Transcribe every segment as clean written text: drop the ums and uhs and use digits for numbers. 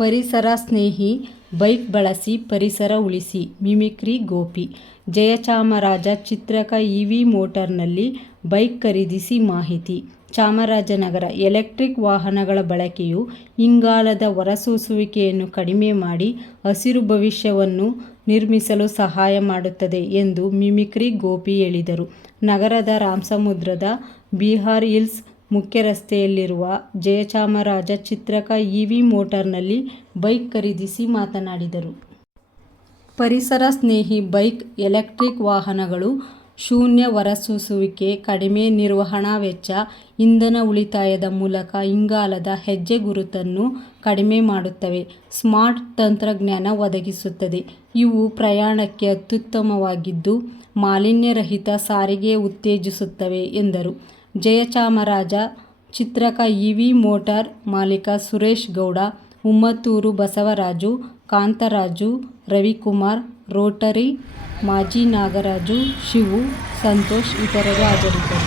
ಪರಿಸರ ಸ್ನೇಹಿ ಬೈಕ್ ಬಳಸಿ ಪರಿಸರ ಉಳಿಸಿ. ಮಿಮಿಕ್ರಿ ಗೋಪಿ. ಜಯಚಾಮರಾಜ ಚಿತ್ರಕ ಇವಿ ಮೋಟಾರ್ನಲ್ಲಿ ಬೈಕ್ ಖರೀದಿಸಿ ಮಾಹಿತಿ. ಚಾಮರಾಜನಗರ. ಎಲೆಕ್ಟ್ರಿಕ್ ವಾಹನಗಳ ಬಳಕೆಯು ಇಂಗಾಲದ ಹೊರಸೂಸುವಿಕೆಯನ್ನು ಕಡಿಮೆ ಮಾಡಿ ಹಸಿರು ಭವಿಷ್ಯವನ್ನು ನಿರ್ಮಿಸಲು ಸಹಾಯ ಮಾಡುತ್ತದೆ ಎಂದು ಮಿಮಿಕ್ರಿ ಗೋಪಿ ಹೇಳಿದರು. ನಗರದ ರಾಮಸಮುದ್ರದ ಬಿಹಾರ್ ಹಿಲ್ಸ್ ಮುಖ್ಯ ರಸ್ತೆಯಲ್ಲಿರುವ ಜಯಚಾಮರಾಜ ಚಿತ್ರಕ ಇವಿ ಮೋಟಾರ್ನಲ್ಲಿ ಬೈಕ್ ಖರೀದಿಸಿ ಮಾತನಾಡಿದರು. ಪರಿಸರ ಸ್ನೇಹಿ ಬೈಕ್ ಎಲೆಕ್ಟ್ರಿಕ್ ವಾಹನಗಳು ಶೂನ್ಯ ಹೊರಸೂಸುವಿಕೆ, ಕಡಿಮೆ ನಿರ್ವಹಣಾ ವೆಚ್ಚ, ಇಂಧನ ಉಳಿತಾಯದ ಮೂಲಕ ಇಂಗಾಲದ ಹೆಜ್ಜೆಗುರುತನ್ನು ಕಡಿಮೆ ಮಾಡುತ್ತವೆ. ಸ್ಮಾರ್ಟ್ ತಂತ್ರಜ್ಞಾನ ಒದಗಿಸುತ್ತದೆ. ಇವು ಪ್ರಯಾಣಕ್ಕೆ ಅತ್ಯುತ್ತಮವಾಗಿದ್ದು ಮಾಲಿನ್ಯರಹಿತ ಸಾರಿಗೆ ಉತ್ತೇಜಿಸುತ್ತವೆ ಎಂದರು. ಜಯಚಾಮರಾಜ ಚಿತ್ರಕ ಇವಿ ಮೋಟಾರ್ ಮಾಲೀಕ ಸುರೇಶ್ ಗೌಡ, ಉಮ್ಮತ್ತೂರು ಬಸವರಾಜು, ಕಾಂತರಾಜು, ರವಿಕುಮಾರ್, ರೋಟರಿ ಮಾಜಿ ನಾಗರಾಜು, ಶಿವು, ಸಂತೋಷ್ ಇತರರು ಹಾಜರಿದ್ದರು.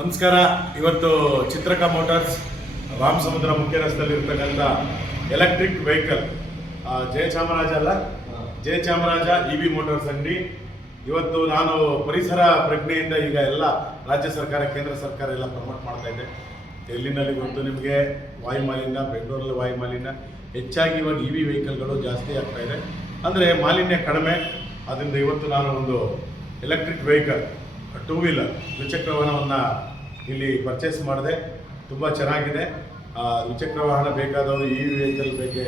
ನಮಸ್ಕಾರ. ಇವತ್ತು ಚಿತ್ರಕ ಮೋಟಾರ್ಸ್ ರಾಮಸಮುದ್ರ ಮುಖ್ಯ ರಸ್ತೆಯಲ್ಲಿರ್ತಕ್ಕಂಥ electric vehicle Jayachamaraja EV motors ಅಂಗಡಿ. ಇವತ್ತು ನಾನು ಪರಿಸರ ಪ್ರಜ್ಞೆಯಿಂದ ಈಗ ಎಲ್ಲ ರಾಜ್ಯ ಸರ್ಕಾರ, ಕೇಂದ್ರ ಸರ್ಕಾರ ಎಲ್ಲ ಪ್ರಮೋಟ್ ಮಾಡ್ತಾ ಇದೆ. ಡೆಲ್ಲಿನಲ್ಲಿ ಗೊತ್ತು ನಿಮಗೆ ವಾಯುಮಾಲಿನ್ಯ, ಬೆಂಗಳೂರಲ್ಲಿ ವಾಯುಮಾಲಿನ್ಯ ಹೆಚ್ಚಾಗಿ ಇವಾಗ ಇವಿ ವೆಹಿಕಲ್ಗಳು ಜಾಸ್ತಿ ಆಗ್ತಾ ಇದೆ. ಅಂದರೆ ಮಾಲಿನ್ಯ ಕಡಿಮೆ. ಅದರಿಂದ ಇವತ್ತು ನಾನು ಒಂದು ಎಲೆಕ್ಟ್ರಿಕ್ ವೆಹಿಕಲ್ 2 ವೀಲರ್ ದ್ವಿಚಕ್ರ ವಾಹನವನ್ನು ಇಲ್ಲಿ ಪರ್ಚೇಸ್ ಮಾಡಿದೆ. ತುಂಬ ಚೆನ್ನಾಗಿದೆ. ದ್ವಿಚಕ್ರ ವಾಹನ ಬೇಕಾದವರು ಈ ವೆಹಿಕಲ್ ಬಗ್ಗೆ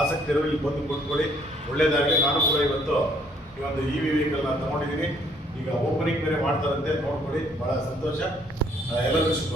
ಆಸಕ್ತಿ ಇರೋರು ಇಲ್ಲಿ ಬಂದು ಕೊಟ್ಕೊಳ್ಳಿ, ಒಳ್ಳೆಯದಾಗಲಿ. ನಾನು ಕೂಡ ಇವತ್ತು ಈ ಒಂದು ಇ ವಿ ವೆಹಿಕಲ್ನ ತೊಗೊಂಡಿದ್ದೀನಿ. ಈಗ ಓಪನಿಂಗ್ ಬೇರೆ ಮಾಡ್ತಾರಂತೆ, ನೋಡ್ಕೊಳ್ಳಿ. ಭಾಳ ಸಂತೋಷ. ಎಲ್ಲರಿಗೂ ಶುಭ.